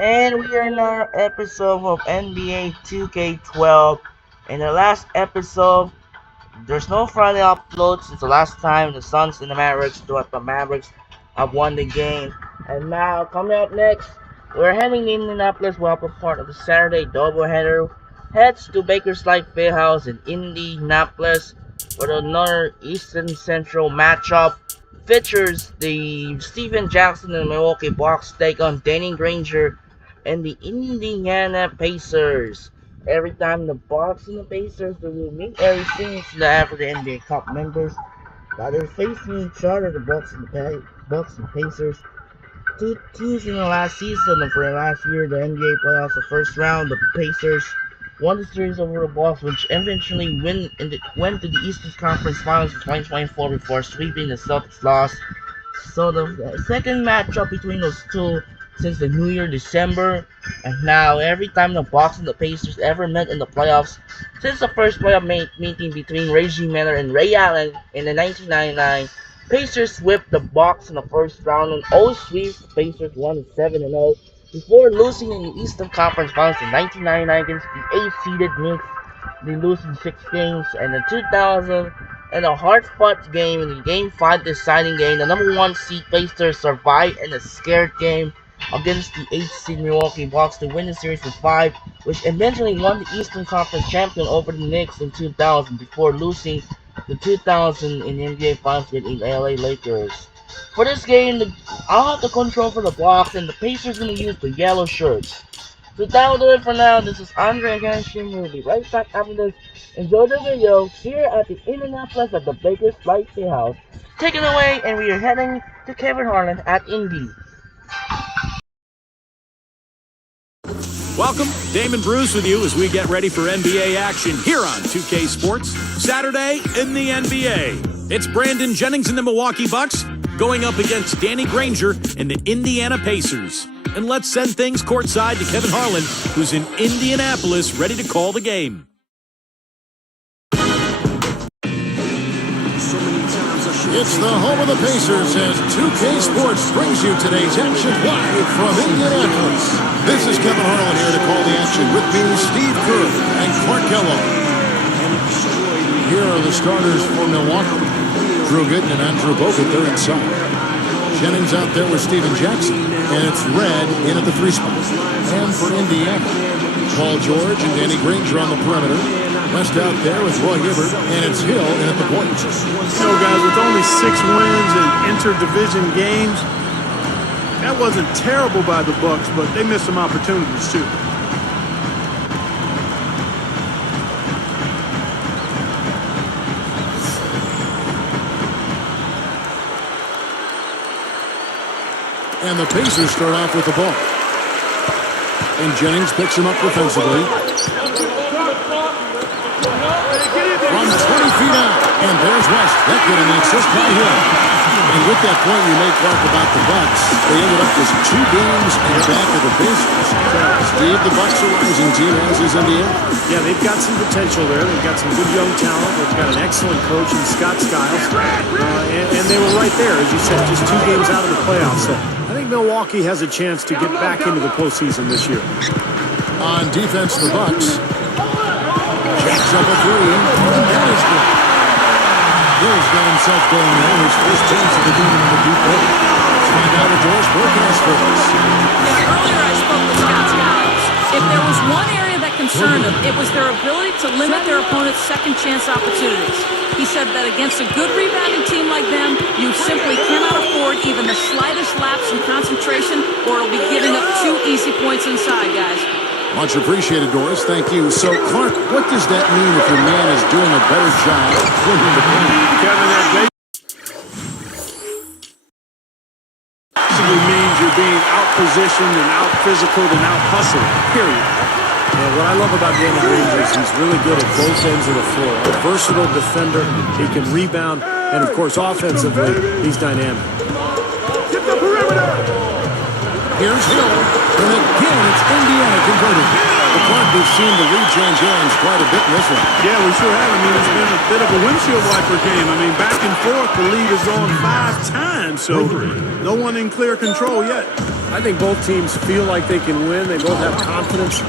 And we are in our episode of NBA 2K12. In the last episode, there's no Friday upload since the last time the Suns and the Mavericks, the Mavericks have won the game. And now, coming up next, we're heading to Indianapolis. We'll have a part of the Saturday doubleheader. Heads to Baker's Light Fieldhouse in Indianapolis for another Eastern Central matchup. Features the Stephen Jackson and Milwaukee Bucks take on Danny Granger and the Indiana Pacers. Every time the Bucks and the Pacers will meet every since the African NBA Cup members that are facing each other, the Bucks and Pacers. Two teams in the last season and for the last year, the NBA playoffs, the first round, the Pacers won the series over the Bucks, which eventually went to the Eastern Conference Finals in 2024 before sweeping the Celtics loss. So the second matchup between those two since the New Year December, and now every time the Bucks and the Pacers ever met in the playoffs since the first playoff meeting between Reggie Miller and Ray Allen in the 1999, Pacers swept the Bucks in the first round and always sweep. The Pacers won 7-0 before losing in the Eastern Conference Finals in 1999 against the 8th-seeded Knicks. They lose in 6 games, and in 2000, in a hard-fought game, in the Game 5 deciding game, the number 1 seed Pacers survived in a scared game against the 8th seed Milwaukee Bucks to win the series with 5, which eventually won the Eastern Conference champion over the Knicks in 2000 before losing the 2000 in the NBA Finals with the LA Lakers. For this game, I'll have the control for the Bucks, and the Pacers going to use the yellow shirts. So that will do it for now. This is Andre Hanshin. We'll be right back after this. Enjoy the video here at the Indianapolis at the Baker's Light House. Take it away, and we are heading to Kevin Harlan at Indy. Welcome, Damon Bruce with you as we get ready for NBA action here on 2K Sports. Saturday in the NBA. It's Brandon Jennings and the Milwaukee Bucks going up against Danny Granger and the Indiana Pacers. And let's send things courtside to Kevin Harlan, who's in Indianapolis, ready to call the game. It's the home of the Pacers as 2K Sports brings you today's action live from Indianapolis. This is Kevin Harlan here to call the action with me, Steve Kerr and Clark Kellogg. Here are the starters for Milwaukee. Drew Gooden and Andrew Bogut, they're inside. Jennings out there with Stephen Jackson, and it's Red in at the 3 spot. And for Indiana, Paul George and Danny Granger on the perimeter. West out there with Roy Hibbert, and it's Hill in at the point. So, guys, with only 6 wins in inter-division games, that wasn't terrible by the Bucks, but they missed some opportunities too. And the Pacers start off with the ball. And Jennings picks him up defensively. From 20 feet out. And there's West. That getting the assist by Hill. And with that point you made, Clark, about the Bucks, they ended up just 2 games in back of the Pacers. Steve, the Bucks are rising team, as is Indiana. Yeah, they've got some potential there. They've got some good young talent. They've got an excellent coach in Scott Skiles. And they were right there, as you said, just 2 games out of the playoffs. So I think Milwaukee has a chance to get back into the postseason this year. On defense, the Bucks. Jacks up a 3. And that is good. Hill's got himself going now. His first chance of the game in the deep hole. Let's find out what Doris broadcast for us. Yeah, earlier I spoke with Scott Skiles. If there was one area that concerned him, it was their ability to limit their opponent's second chance opportunities. He said that against a good rebounding team like them, you simply cannot afford even the slightest lapse in concentration, or it'll be giving up 2 easy points inside, guys. Much appreciated, Doris. Thank you. So, Clark, what does that mean if your man is doing a better job winning the game? Kevin, that basically means you're being out-positioned and out-physical and out-hustled, period. And what I love about Danny Granger is he's really good at both ends of the floor. A versatile defender, he can rebound, and of course, offensively, he's dynamic. Get the perimeter! Here's Hill, and again, it's Indiana converted. Well, Clark, we've seen the lead change hands quite a bit in this one. Yeah, we sure have. I mean, it's been a bit of a windshield wiper game. I mean, back and forth, the lead has gone 5 times, so no one in clear control yet. I think both teams feel like they can win. They both have confidence.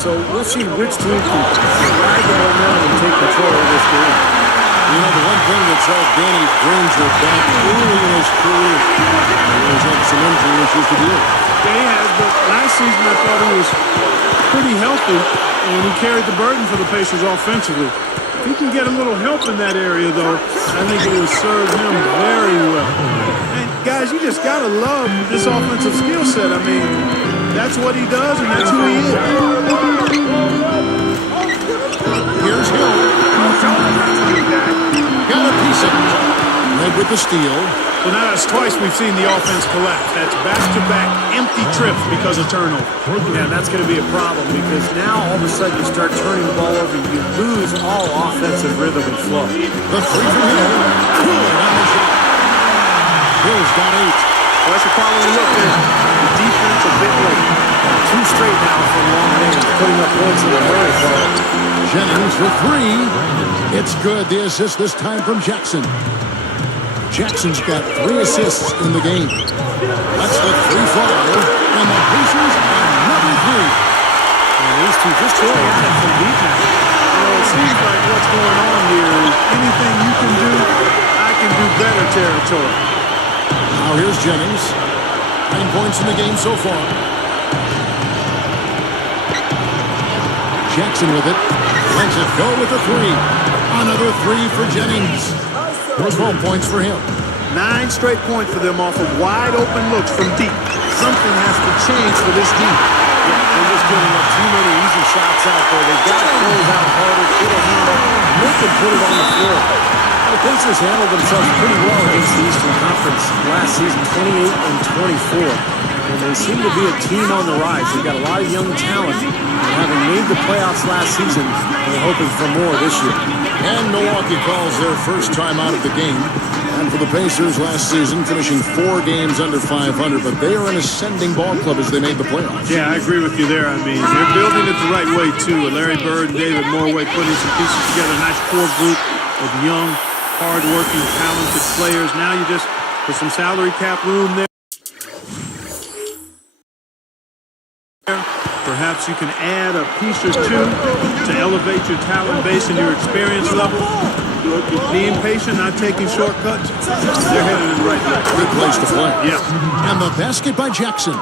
So we'll see which team can ride the momentum and take control of this game. You know, the one thing that's held Danny Granger back early in his career, he's had some injury issues to deal with. Yeah, he has, but last season I thought he was pretty healthy, and he carried the burden for the Pacers offensively. If he can get a little help in that area, though, I think it will serve him very well. And guys, you just got to love this offensive skill set. I mean, that's what he does, and that's who he is. Here's Hill. Got a piece of it. Led with the steal. Well, now that's twice we've seen the offense collapse. That's back-to-back empty trips because of turnover. Yeah, that's going to be a problem because now all of a sudden you start turning the ball over, you lose all offensive rhythm and flow. The three from Hill. Good on the shot. Hill's got 8. Well, that's a quality look there. The defense a bit late. 2 straight now from long range, putting up points in the hurry for him. Jennings for 3. It's good. The assist this time from Jackson. Jackson's got 3 assists in the game. That's the 3-fly. And the Pacers another 3. And these two just going at it from deep now. Well, it seems like what's going on here is anything you can do, I can do better territory. Now here's Jennings. 9 points in the game so far. Jackson with it. Lets it go with the 3. Another 3 for Jennings. 12 points for him. 9 straight points for them off of wide-open looks from deep. Something has to change for this team. Yeah, they're just giving up too many easy shots out there. They've got to close out harder, get a handle, make them put it on the floor. The Pacers handled themselves pretty well against the Eastern Conference last season, 28 and 24. And they seem to be a team on the rise. They've got a lot of young talent. And having made the playoffs last season, they're hoping for more this year. And Milwaukee calls their first time out of the game. And for the Pacers last season, finishing 4 games under 500, but they are an ascending ball club as they made the playoffs. Yeah, I agree with you there. I mean, they're building it the right way, too. Larry Bird and David Morway putting some pieces together, a nice core group of young, hard-working, talented players. Now you just put some salary cap room there. Perhaps you can add a piece or two to elevate your talent base and your experience level. Being patient, not taking shortcuts, they're headed in the right direction. Good place to play. Yeah. And the basket by Jackson.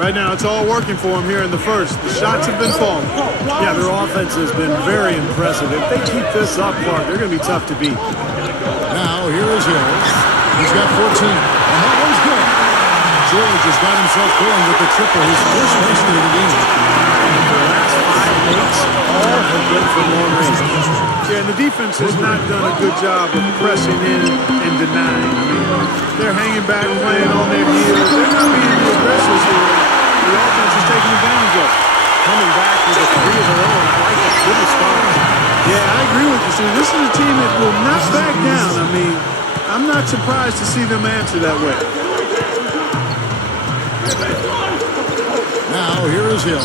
Right now, it's all working for them here in the first. The shots have been falling. Yeah, their offense has been very impressive. If they keep this up, Clark, they're going to be tough to beat. Now, here is Hill. He's got 14. And that one's good. George has got himself going with the triple, his first basket of the game. The last 5 makes all have been from long range. Yeah, and the defense has not done a good job of pressing in and denying. I mean, they're hanging back, playing on their heels. They're not being the aggressors here. The offense is taking advantage of it. Coming back with a 3 of their own. I like that. Good response. Yeah, I agree with you, Steve. This is a team that will not back down. I mean, I'm not surprised to see them answer that way. Now, here is Hill.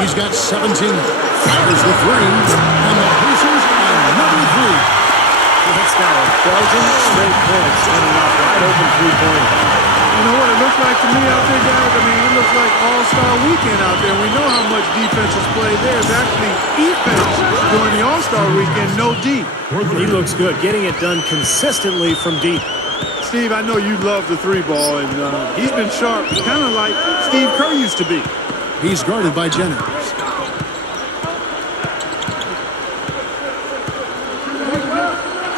He's got 17. Fires the 3. And the Pacers another 3. That's got a dozen straight points coming off wide open 3-pointer. You know what it looks like to me out there, guys? I mean, it looks like All-Star Weekend out there. We know how much defense is played. There's actually defense during the All-Star Weekend, no D. He looks good, getting it done consistently from deep. Steve, I know you love the 3-ball, and he's been sharp, kind of like Steve Kerr used to be. He's guarded by Jennings.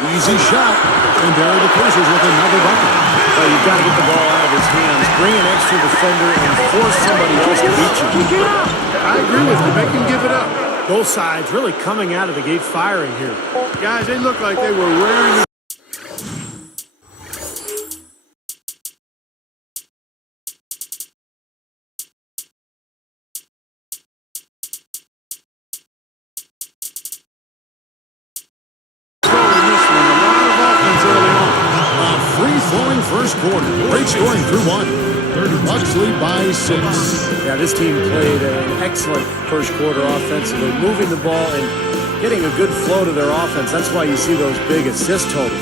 Easy shot. And there are the Pacers with another bucket. Well, you've got to get the ball out of his hands, bring an extra defender, and force somebody else to beat you. I agree with you. Make him give it up. Both sides really coming out of the gate firing here. Guys, they look like they were wearing Free-flowing first quarter. Great scoring through 1. Bucks lead by 6. Yeah, this team played an excellent first quarter offensively, moving the ball and getting a good flow to their offense. That's why you see those big assist totals.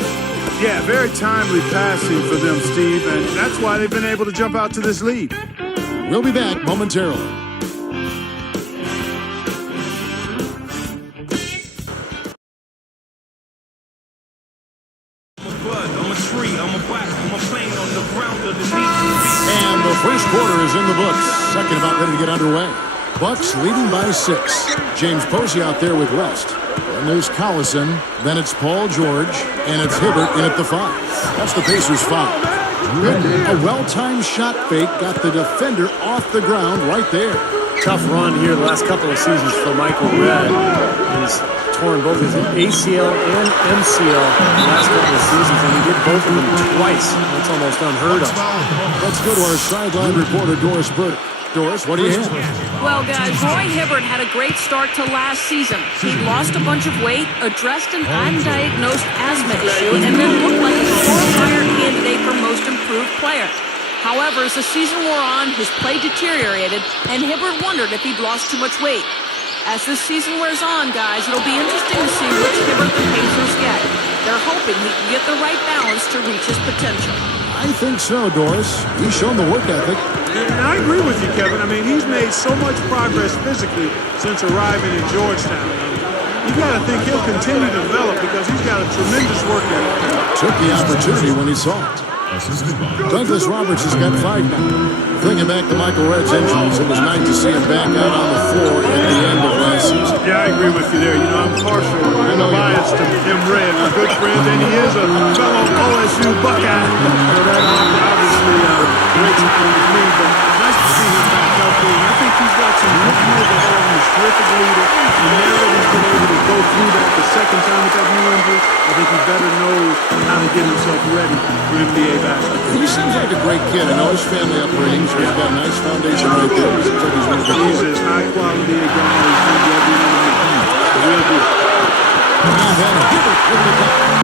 Yeah, very timely passing for them, Steve, and that's why they've been able to jump out to this lead. We'll be back momentarily. And the first quarter is in the books. Second about ready to get underway. Bucks leading by 6. James Posey out there with West. And there's Collison. Then it's Paul George. And it's Hibbert in at the 5. That's the Pacers' 5. Good. A well-timed shot fake got the defender off the ground right there. Tough run here the last couple of seasons for Michael Redd. He's torn both his ACL and MCL the last couple of seasons, and he did both of them twice. That's almost unheard of. Let's go to our sideline reporter, Doris Burdick. Doris, what do you have? Well, guys, Roy Hibbert had a great start to last season. He lost a bunch of weight, addressed an undiagnosed asthma issue, and then looked like a surefire candidate for most improved player. However, as the season wore on, his play deteriorated, and Hibbert wondered if he'd lost too much weight. As this season wears on, guys, it'll be interesting to see which Hibbert the Pacers get. They're hoping he can get the right balance to reach his potential. I think so, Doris. He's shown the work ethic. And I agree with you, Kevin. I mean, he's made so much progress physically since arriving in Georgetown. You got to think he'll continue to develop because he's got a tremendous work ethic. Took the opportunity when he saw it. Douglas Roberts has got 5 now. Thinking back to Michael Redd's injuries, it was nice to see him back out on the floor at the end of last season. Yeah, I agree with you there. You know, I'm partial and biased to Tim Red, a good friend, and he is a fellow OSU Buckeye. So that obviously breaks it with me, but nice to see him back healthy. And I think he's got some good years ahead of him. He's a terrific leader. And now that he's been able to go through that the second time with that knee injury, I think he better knows how to get himself ready for NBA basketball. He seems like a great kid. I know his family upbringing, so he's got a nice foundation right there. He seems like he's one of the He's as high quality a guy as you ever know. Real good. And then Hibbert with the dunk.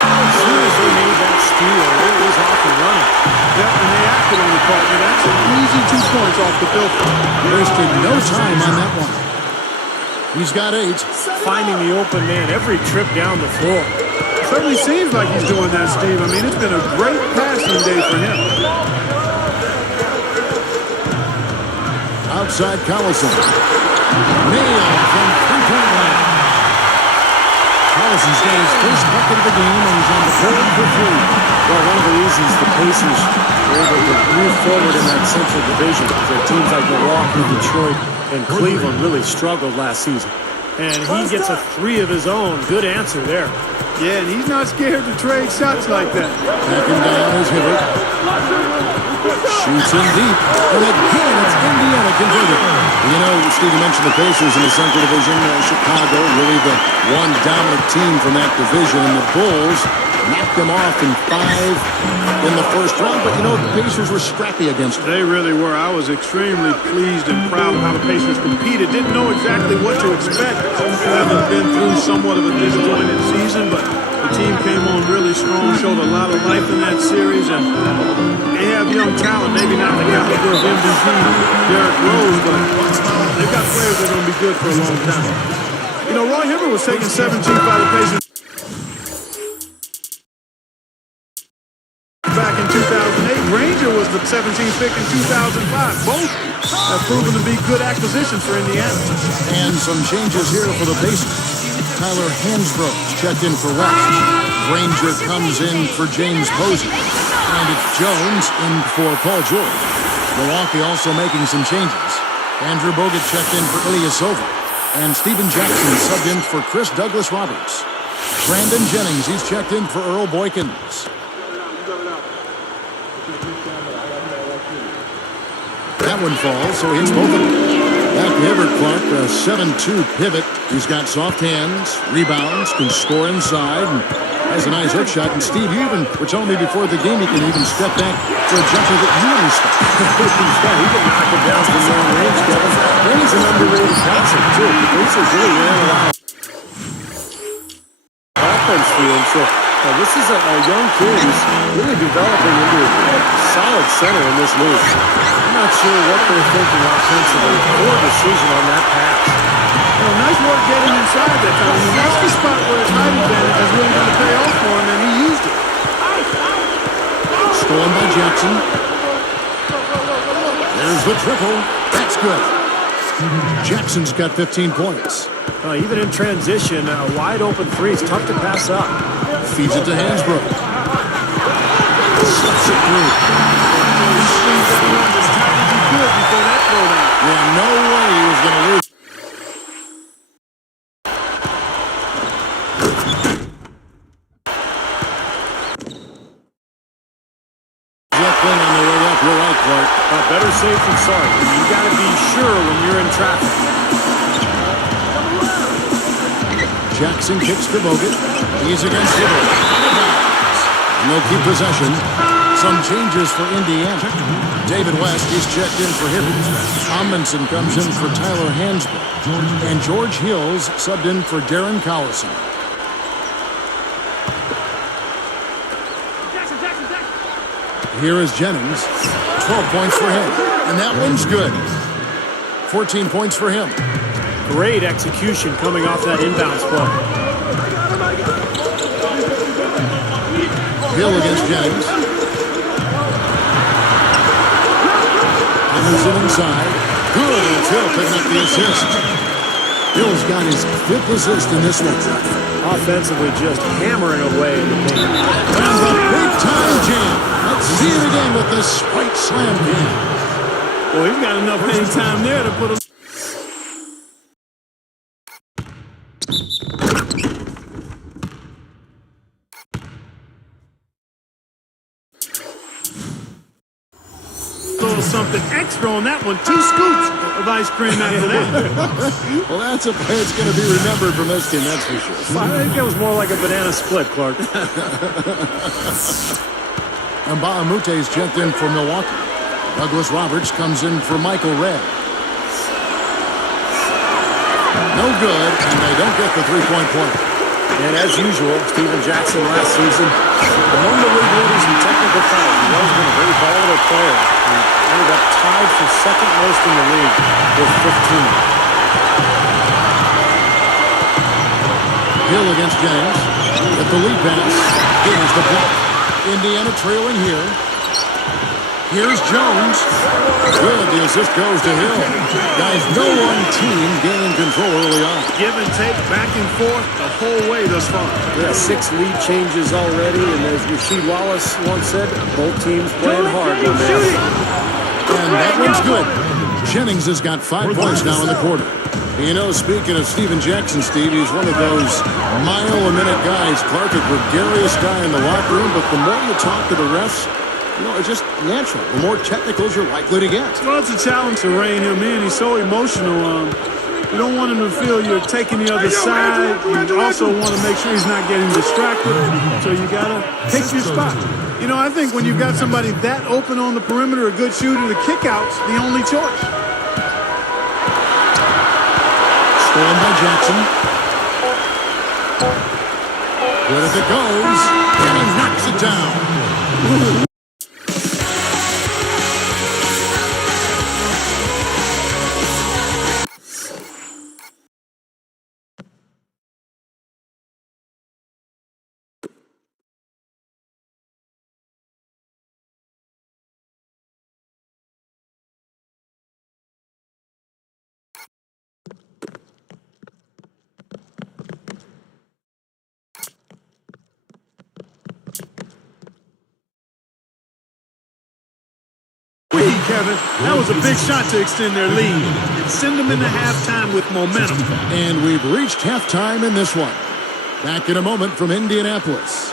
As soon as they made that steal, it was off and running. Yep, and they acted on the partner. That's an easy 2 points off the filter. Wasted no time on that one. He's got 8. Finding the open man every trip down the floor. Certainly seems like he's doing that, Steve. I mean, it's been a great passing day for him. Outside Collison. Nailed from 3-point line. Collison's got his first bucket of the game, and he's on the board for 3. Well, one of the reasons the Pacers were able to move forward in that Central Division is that teams like Milwaukee, Detroit, and Cleveland really struggled last season. And he gets a 3 of his own. Good answer there. Yeah, and he's not scared to trade shots like that. Backing down is Hibbert. Shoots in deep. And again, it's Indiana converted. You know, Steve, you mentioned the Pacers in the Central Division. Chicago, really the one dominant team from that division. And the Bulls knocked them off in 5 in the first round. But, you know, the Pacers were scrappy against them. They really were. I was extremely pleased and proud of how the Pacers competed. Didn't know exactly what to expect. Having been through somewhat of a disjointed season, but the team came on really strong, showed a lot of life in that series, and they have young talent, maybe not the caliber of MVP Derrick Rose, but they've got players that are going to be good for a long time. You know, Roy Hibbert was taken 17th by the Pacers back in 2008. Granger was the 17th pick in 2005. Both have proven to be good acquisitions for Indiana. And some changes here for the Pacers. Tyler Hansbrough checked in for West. Granger comes in for James Posey. And it's Jones in for Paul George. Milwaukee also making some changes. Andrew Bogut checked in for Ilyasova. And Steven Jackson subbed in for Chris Douglas Roberts. Brandon Jennings, he's checked in for Earl Boykins. That one falls, so he hits both of them. Back to Hibbert, Clark, a 7-2 pivot. He's got soft hands, rebounds, can score inside. And Has a nice hook shot. And Steve, you even were telling me before the game he can even step back for a jumper that you wouldn't stop. Yeah, he can knock it down from long range, Kevin. And he's an underrated passer, too. The Pacers really ran a lot of offense for him. So this is a young kid who's really developing into a solid center in this league. I'm not sure what they're thinking offensively. Poor decision on that pass. Nice work getting inside that time. I mean, that's the spot where his height advantage is really going to pay off for him, and he used it. Stolen by Jackson. There's the triple. That's good. Jackson's got 15 points. Even in transition, a wide open three is tough to pass up. Feeds it to Hansbrough. Slips it through. He swings that one as tight as he could before that throwdown. Yeah, no way he was going to lose. Better safe than sorry. You got to be sure when you're in traffic. Jackson kicks to Bogut. He's against the goal. And they'll keep possession. Some changes for Indiana. David West is checked in for Hibbert. Amundsen comes in for Tyler Hansbrough. And George Hills subbed in for Darren Collison. Here is Jennings. 12 points for him. And that one's good. 14 points for him. Great execution coming off that inbounds play. Hill against Jennings. Amundsen inside. Good, and Hill picking up the assist. Hill's got his 5th assist in this one. Offensively just hammering away in the paint. And the big-time jam. Let's see it again with the Sprite Slam jam. Well, he's got enough hang time there to put a... something extra on that one. 2 scoops of ice cream after that. Well, that's a play that's going to be remembered from this team, that's for sure. I think it was more like a banana split, Clark. And Bahamute is checked in for Milwaukee. Douglas Roberts comes in for Michael Redd. No good, and they don't get the three-point play. And as usual, Steven Jackson last season, among the league leaders in technical fouls. He's always been a very volatile player. He ended up tied for second most in the league with 15. Hill against Jennings. With the lead pass. Here's the block. Indiana trailing here. Here's Jones. Good. The assist goes to Hill. Guys, no one team gaining control early on. Give and take, back and forth the whole way thus far. Yeah, 6 lead changes already, and as Rasheed Wallace once said, both teams playing hard. And that one's good. Jennings has got 5 points now in the quarter. You know, speaking of Steven Jackson, Steve, he's one of those mile-a-minute guys. Clark, a gregarious guy in the locker room, but the more you talk to the refs, you know, it's just natural. The more technicals you're likely to get. Well, it's a challenge to rein him in. He's so emotional. You don't want him to feel you're taking the other side. You also want to make sure he's not getting distracted. So you got to pick your spot. You know, I think when you've got somebody that open on the perimeter, a good shooter, the kick-out's the only choice. Stolen by Jackson. Good if it goes. And he knocks it down. Kevin, that was a big shot to extend their lead and send them into halftime with momentum. And we've reached halftime in this one. Back in a moment from Indianapolis.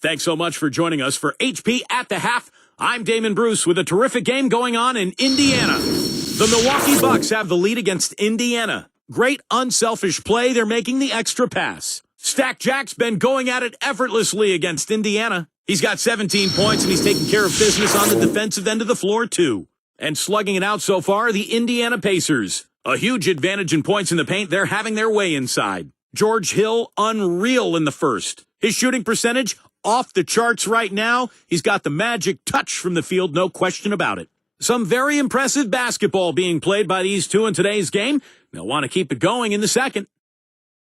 Thanks so much for joining us for HP at the Half. I'm Damon Bruce with a terrific game going on in Indiana. The Milwaukee Bucks have the lead against Indiana. Great unselfish play. They're making the extra pass. Stack Jack's been going at it effortlessly against Indiana. He's got 17 points, and he's taking care of business on the defensive end of the floor, too. And slugging it out so far, the Indiana Pacers. A huge advantage in points in the paint. They're having their way inside. George Hill, unreal in the first. His shooting percentage, off the charts right now. He's got the magic touch from the field, no question about it. Some very impressive basketball being played by these two in today's game. They'll want to keep it going in the second.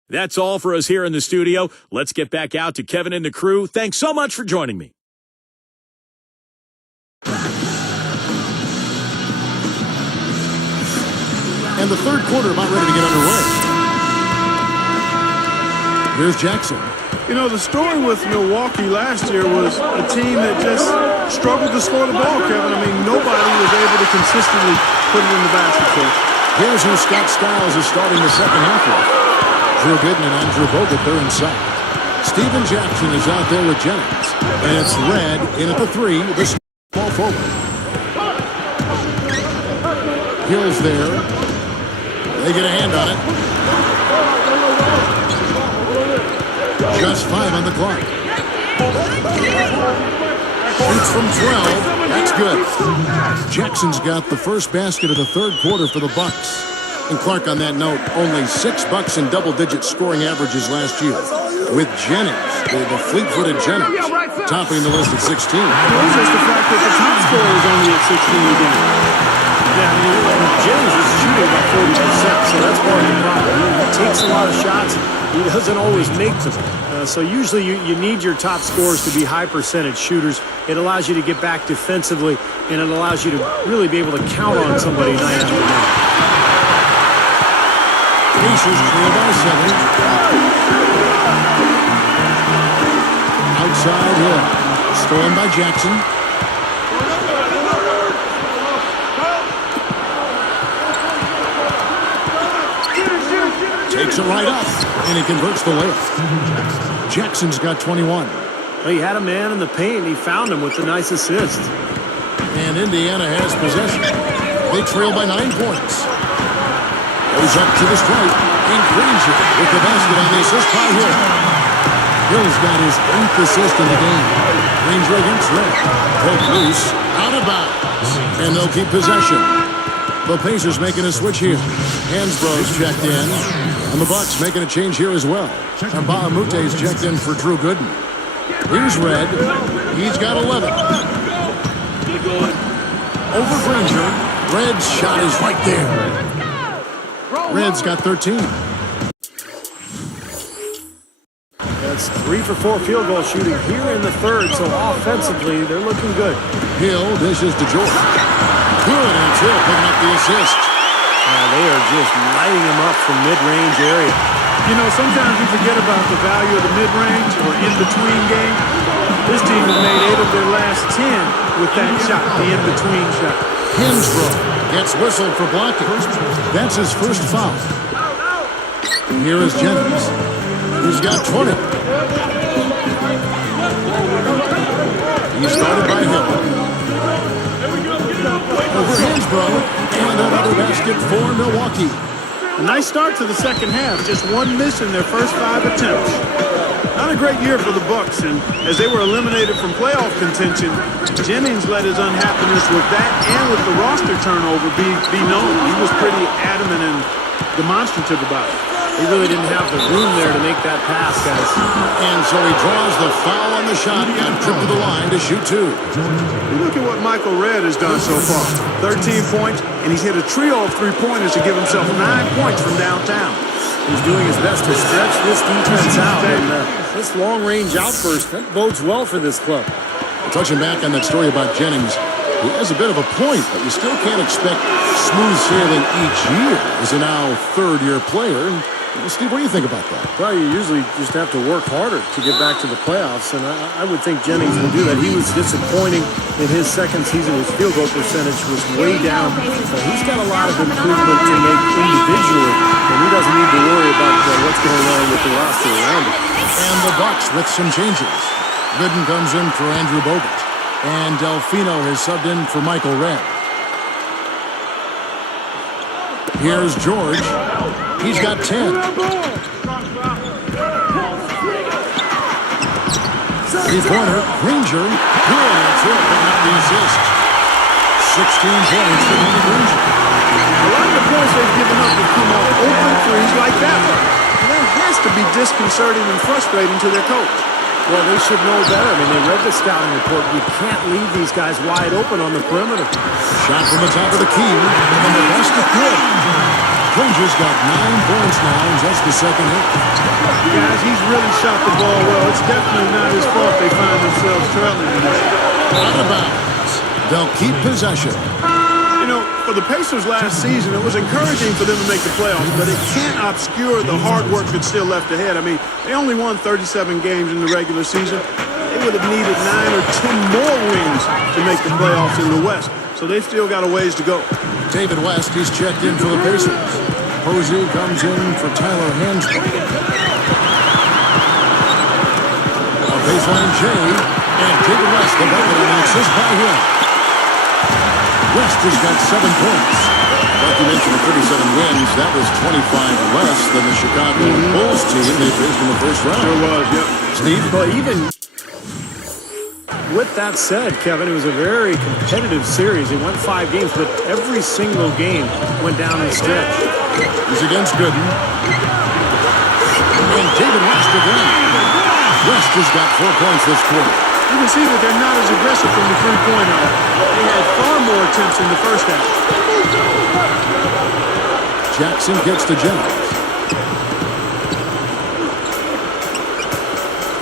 That's all for us here in the studio. Let's get back out to Kevin and the crew. Thanks so much for joining me. And the third quarter about ready to get underway. Here's Jackson. You know, the story with Milwaukee last year was a team that just struggled to score the ball, Kevin. I mean, nobody was able to consistently put it in the basket. So here's who Scott Skiles is starting the second half with. Drew Gooden and Andrew Bogut, they're inside. Steven Jackson is out there with Jennings. And it's Red in at the three, the small forward. Hill's there. They get a hand on it. Just 5 on the clock. Shoots from 12. That's good. Jackson's got the first basket of the third quarter for the Bucks. And Clark, on that note, only 6 Bucks in double-digit scoring averages last year. With Jennings, the fleet-footed Jennings, topping the list at 16. it's just the fact that the top scorer is only at 16 again. Yeah, I mean, Jennings is shooting about 40%, so that's part of the problem. He takes a lot of shots. He doesn't always make them. So usually you need your top scorers to be high-percentage shooters. It allows you to get back defensively, and it allows you to really be able to count on somebody night after night. Pacers trail by 7. Outside Hill. Stolen by Jackson. Takes it right up, and he converts the layup. Jackson's got 21. Well, he had a man in the paint, and he found him with a nice assist. And Indiana has possession. They trail by 9 points. Goes up to the stripe, and Granger with the basket on the assist by Hill. Hill's got his 8th assist in the game. Granger against Red. Broke loose, out of bounds, and they'll keep possession. The Pacers making a switch here. Hansbrough's checked in. And the Bucks making a change here as well. And Baamute's checked in for Drew Gooden. Here's Red. He's got 11. Over Granger. Red's shot is right there. Red's got 13. That's 3 for 4 field goal shooting here in the third, so offensively they're looking good. Hill dishes to George. Good until picking up the assist. They are just lighting him up from mid-range area. You know, sometimes you forget about the value of the mid-range or in-between game. This team has made 8 of their last 10 with that shot, the in-between shot. Hansbrough gets whistled for blocking. That's his first foul. Here is Jennings. He's got 20. He's started by Hill. Over Hansbrough, and another basket for Milwaukee. A nice start to the second half. Just 1 miss in their first 5 attempts. Not a great year for the Bucks, and as they were eliminated from playoff contention, Jennings let his unhappiness with that and with the roster turnover be known. He was pretty adamant and demonstrative about it. He really didn't have the room there to make that pass, guys. And so he draws the foul on the shot and trip to the line to shoot 2. You look at what Michael Redd has done so far. 13 points, and he's hit a trio of 3-pointers to give himself 9 points from downtown. He's doing his best to stretch this defense out. And this long-range outburst, that bodes well for this club. Touching back on that story about Jennings, he has a bit of a point, but you still can't expect smooth sailing each year as a now third-year player. Steve, what do you think about that? Well, you usually just have to work harder to get back to the playoffs, and I would think Jennings will do that. He was disappointing in his second season. His field goal percentage was way down. So he's got a lot of improvement to make individually, and he doesn't need to worry about what's going on with the roster around him. And the Bucks with some changes. Gooden comes in for Andrew Bogut, and Delfino has subbed in for Michael Redd. Here's George. He's got 10. Three-pointer, Granger. Good answer, but not the assist. 16 points for Danny Granger. A lot of the points they've given up have come off open threes like that one. And that has to be disconcerting and frustrating to their coach. Well, they should know better. I mean, they read the scouting report. You can't leave these guys wide open on the perimeter. Shot from the top of the key, and the basket good. Granger's got 9 points now in just the second hit. Guys, he's really shot the ball well. It's definitely not his fault they find themselves trailing in this. Out of bounds. They'll keep possession. You know, for the Pacers last season, it was encouraging for them to make the playoffs, but it can't obscure the hard work that's still left ahead. I mean, they only won 37 games in the regular season. They would have needed 9 or 10 more wins to make the playoffs in the West. So they've still got a ways to go. David West, he's checked in for the Pacers. Posey comes in for Tyler Hansbrough. A baseline J, and David West, the bucket, and assist by him. West has got 7 points. Like you mentioned, the 37 wins, that was 25 less than the Chicago Bulls team they faced in the first round. Sure was, yep. Steve? But even with that said, Kevin, it was a very competitive series. They won 5 games, but every single game went down the stretch. He's against Gooden. And David West again. West has got 4 points this quarter. You can see that they're not as aggressive from the three-point line. They had far more attempts in the first half. Jackson gets to Jennings.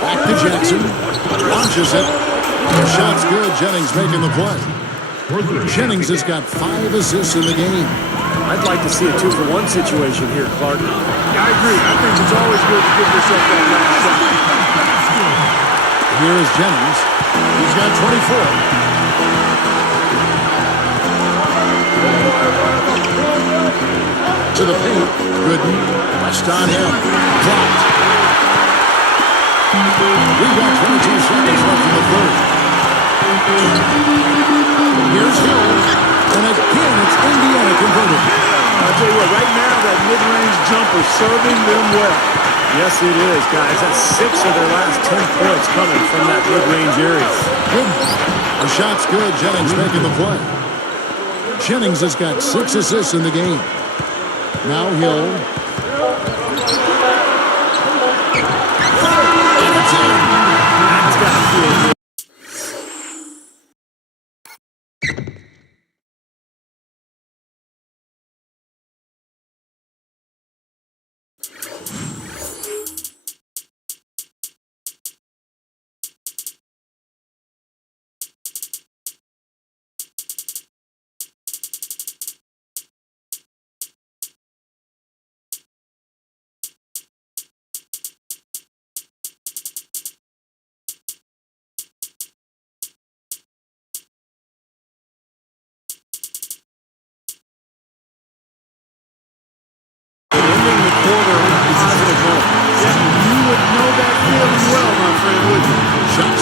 Back to Jackson. Launches it. The shot's good. Jennings making the play. Jennings has got 5 assists in the game. I'd like to see a 2-for-1 situation here, Clark. I agree. I think it's always good to give yourself that last shot. Here is Jennings. He's got 24. To the paint. Gooden. West on him. Blocked. We've got 22 seconds left in the third. Here's Hill. And again, it's Indiana converted. I'll tell you what, right now, that mid-range jumper serving them well. Yes, it is, guys. That's 6 of their last 10 points coming from that mid-range area. Good. The shot's good. Jennings making the play. Jennings has got 6 assists in the game. Now Hill. And it's in. That's got to feel good.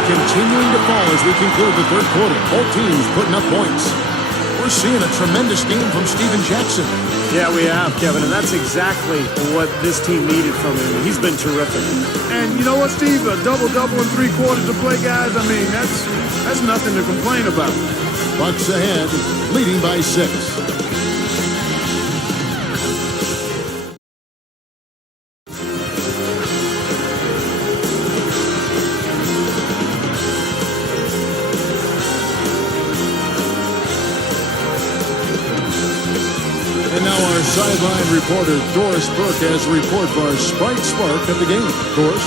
Continuing to fall as we conclude the third quarter. Both teams putting up points. We're seeing a tremendous game from Steven Jackson. Yeah, we have, Kevin, and that's exactly what this team needed from him. He's been terrific. And you know what, Steve? A double-double in 3 quarters to play, guys. I mean, that's nothing to complain about. Bucks ahead, leading by 6. Sideline reporter Doris Burke has a report for our Sprite Spark of the game. Doris?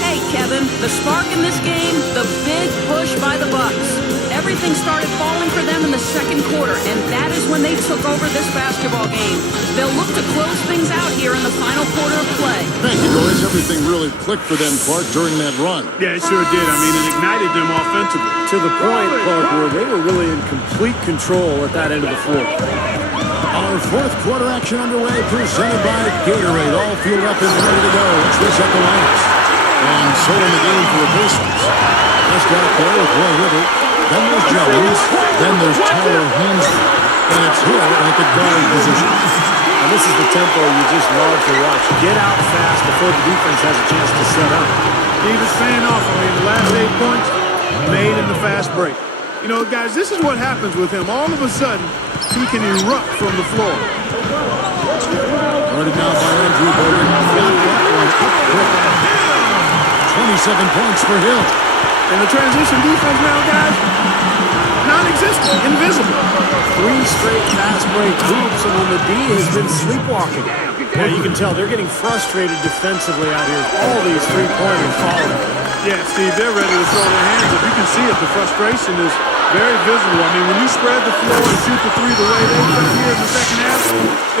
Hey, Kevin, the spark in this game, the big push by the Bucks. Everything started falling for them in the second quarter, and that is when they took over this basketball game. They'll look to close things out here in the final quarter of play. Thank you, Doris. Everything really clicked for them, Clark, during that run. Yeah, it sure did. I mean, it ignited them offensively. To the point, Clark, where they were really in complete control at that end of the floor. Our fourth quarter action underway, presented by Gatorade. All fueled up and ready to go. Let's reset the lineups. And so in the game for the Pacers. First got a play with Roy Ritter. Then there's Jones. Then there's Tyler Hansbrough. And it's Hill at the guard position. And this is the tempo you just love to watch. Get out fast before the defense has a chance to set up. Steve is paying off. I mean, the last 8 points made in the fast break. You know, guys, this is what happens with him. All of a sudden, he can erupt from the floor. Guarded now by Andrew Bogan. Got that one up quick. 27 points for Hill. And the transition defense now, guys, non-existent, invisible. 3 straight fast break hoops, and on the D has been sleepwalking. Yeah, you can tell they're getting frustrated defensively out here. All these three-pointers falling. Yeah, Steve, they're ready to throw their hands up. You can see it. The frustration is very visible. I mean, when you spread the floor and shoot the three the way they've done here in the second half,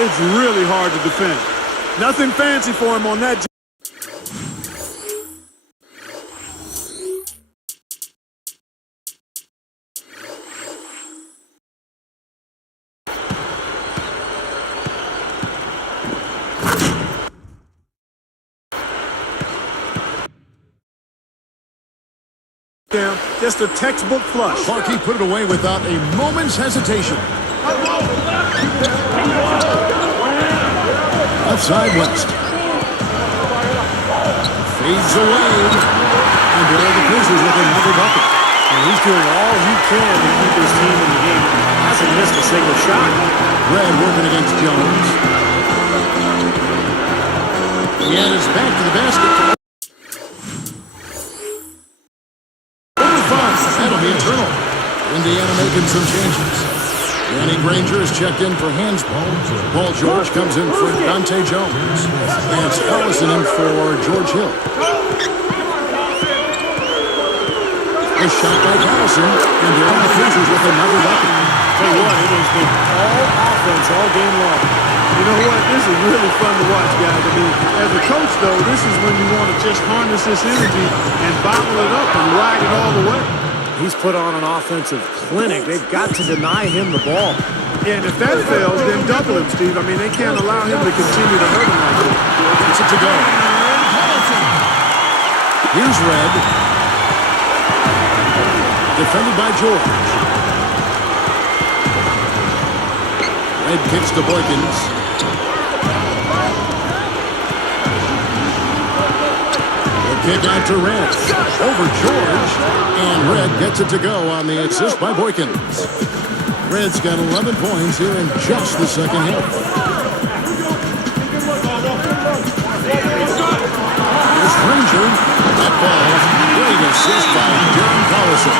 it's really hard to defend. Nothing fancy for him on that. Just a textbook flush. Clarkie put it away without a moment's hesitation. Outside West. Fades away. And there are the Pacers with another bucket. And he's doing all he can to keep his team in the game. Hasn't missed a single shot. Red working against Jones. And is back to the basket. That'll be a turnover. Indiana making some changes. Danny Granger is checked in for handball. Paul George comes in for Dante Jones. And it's Ellison in for George Hill. A shot by Ellison. And the only Pacers with another bucket. Tell you what, it has been all offense all game long. You know what? This is really fun to watch, guys. I mean, as a coach, though, this is when you want to just harness this energy and bottle it up and ride it all the way. He's put on an offensive clinic. They've got to deny him the ball. And if that fails, then double him, Steve. I mean, they can't allow him to continue to hurt him like this. Gets it to go. Here's Red. Defended by George. Red kicks to Boykins. Kick out to Red. Over George. And Red gets it to go on the assist by Boykins. Red's got 11 points here in just the second half. Here's Granger. That ball. Great assist by Darren Collison.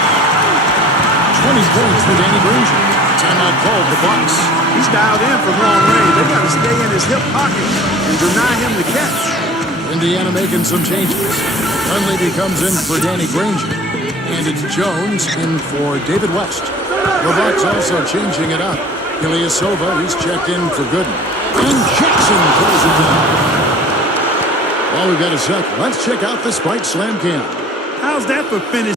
20 points for Danny Granger. Timeout called the Bucks. He's dialed in from long range. They got to stay in his hip pocket and deny him the catch. Indiana making some changes. Dunleavy comes in for Danny Granger. And it's Jones in for David West. The Bucks also changing it up. Ilyasova, he's checked in for Gooden. And Jackson pulls it down. Well, we've got a sec. Let's check out the Spike Slam Cam. How's that for finish?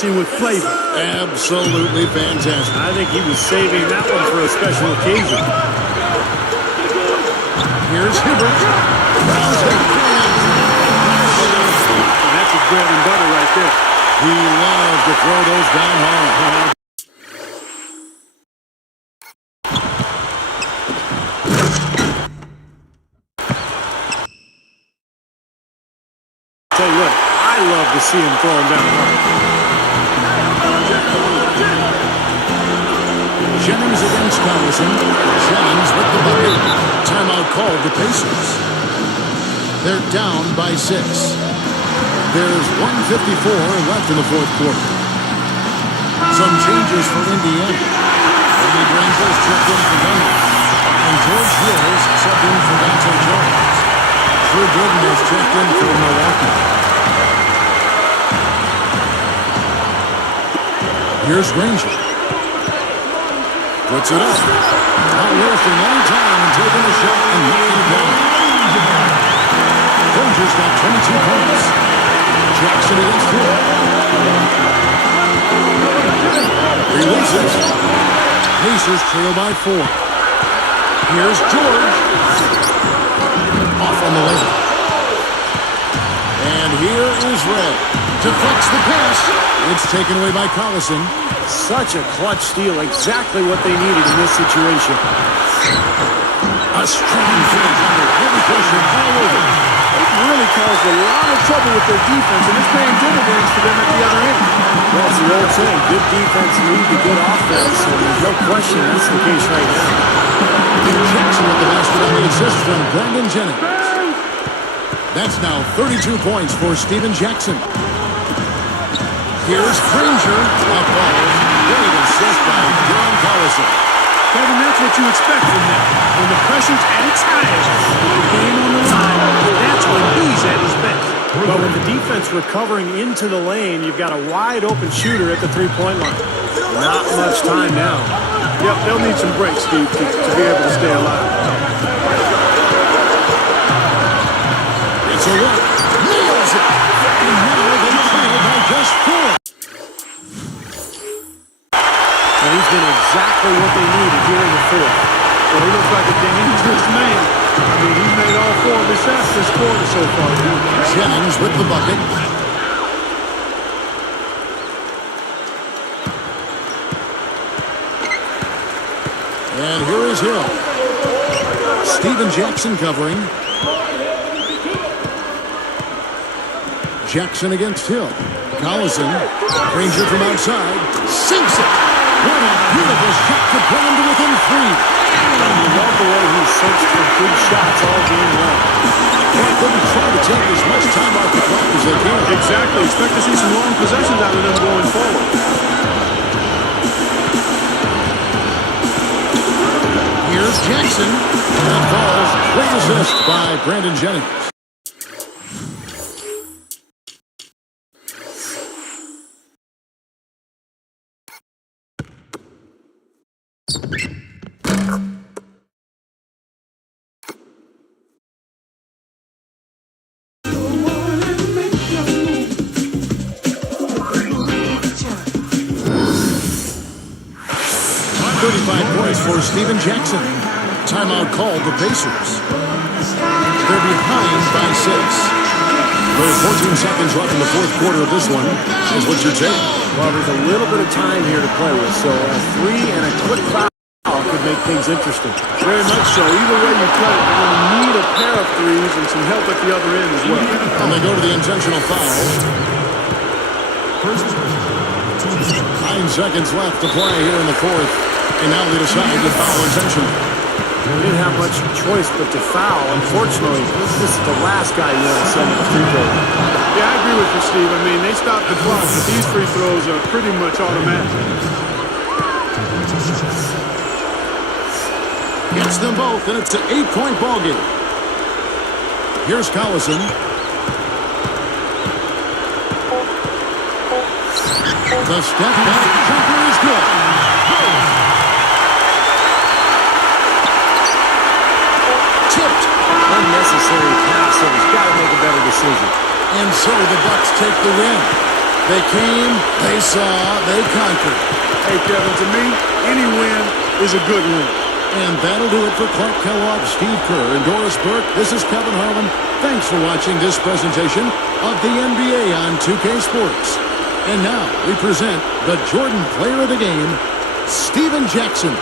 With flavor. Absolutely fantastic. I think he was saving that one for a special occasion. Here's Hibbert. That's his bread and butter right there. He loves to throw those down hard. Tell you what, I love to see him throwing down hard. Jennings against Collison. Jennings with the bucket. Timeout called the Pacers. They're down by 6. There's 1:54 left in the fourth quarter. Some changes for Indiana. Danny Granger's checked in for Dunleavy. And George Hills subbed in for Dante Jones. Drew Gooden is checked in for Milwaukee. Here's Granger. Puts it up. Not wasting any time and taking a shot and knocking it down. Granger's got 22 points. Jackson against Hill. Releases. Pacers trail by 4. Here's George. Off on the layup. And here is Red. Deflects the pass. It's taken away by Collison. Such a clutch steal. Exactly what they needed in this situation. A strong finish under heavy pressure all over. They really caused a lot of trouble with their defense, and it's paying dividends for them at the other end. Well, it's the old saying, good defense lead to good offense, and there's no question that's the case right now. Jackson with the basket on the assist from Brandon Jennings. That's now 32 points for Steven Jackson. Here's Granger. Up ball. Great assist by Darren Collison. Kevin, that's what you expect from him. When the pressure's at its highest, with the game on the line, that's when he's at his best. But with the defense recovering into the lane, you've got a wide-open shooter at the three-point line. Not much time now. Yep, they'll need some breaks, Steve, to be able to stay alive. It's a look. Nails it. And now they trail by just 4. And he's been exactly what they needed here in the fourth. Well, he looks like a dangerous man. I mean, he's made all 4 of his shots this quarter so far. Jennings with the bucket. And here is Hill. Steven Jackson covering. Jackson against Hill. Collison. Granger from outside. Sinks it. What a beautiful shot to pull him to within 3. And you love the way he searched for good shots all game long. They're going to try to take as much time off the clock as they can. Exactly. Expect to see some long possessions out of them going forward. Here's Jackson. That falls. Great assist by Brandon Jennings. For Steven Jackson. Timeout called the Pacers. They're behind by 6. There's 14 seconds left in the fourth quarter of this one. Is what you're taking. Well, there's a little bit of time here to play with, so a 3 and a quick foul could make things interesting. Very much so. Either way you play, they're going to need a pair of threes and some help at the other end as well. And they go to the intentional foul. 9 seconds left to play here in the fourth. And now they decide to foul intentionally. They didn't have much choice but to foul. Unfortunately, this is the last guy you want to send to the free throw. Yeah, I agree with you, Steve. I mean, they stopped the clock, but these free throws are pretty much automatic. Gets them both, and it's an 8-point ball game. Here's Collison. The step back jumper is good. Tipped. Unnecessary pass, so he's got to make a better decision. And so the Bucks take the win. They came, they saw, they conquered. Hey, Kevin, to me, any win is a good win. And that'll do it for Clark Kellogg, Steve Kerr, and Doris Burke. This is Kevin Harlan. Thanks for watching this presentation of the NBA on 2K Sports. And now we present the Jordan Player of the Game, Steven Jackson.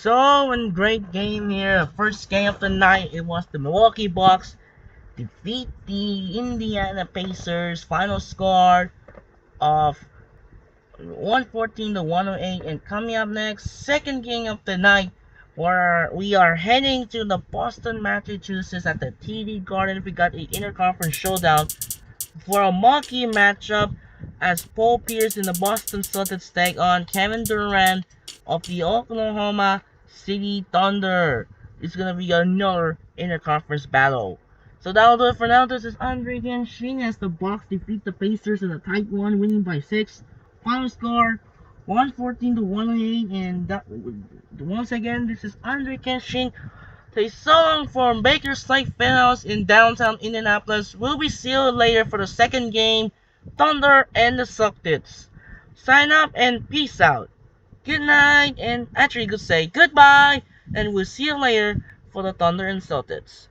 So, a great game here. First game of the night, it was the Milwaukee Bucks defeat the Indiana Pacers. Final score of 114 to 108. And coming up next, second game of the night, where we are heading to the Boston, Massachusetts at the TD Garden. We got a interconference showdown for a monkey matchup as Paul Pierce in the Boston Celtics take on Kevin Durant of the Oklahoma City Thunder. It's gonna be another interconference battle. So that'll do it for now. This is Andre Genshin as the Bucks defeat the Pacers in a tight one, winning by 6. Final score 114 to 108. And once again, this is Andre Genshin. A song from Bakerside Funhouse in downtown Indianapolis. We'll be see you later for the second game, Thunder and the Celtics. Sign up and peace out. Good night, and actually, you could say goodbye, and we'll see you later for the Thunder and Celtics.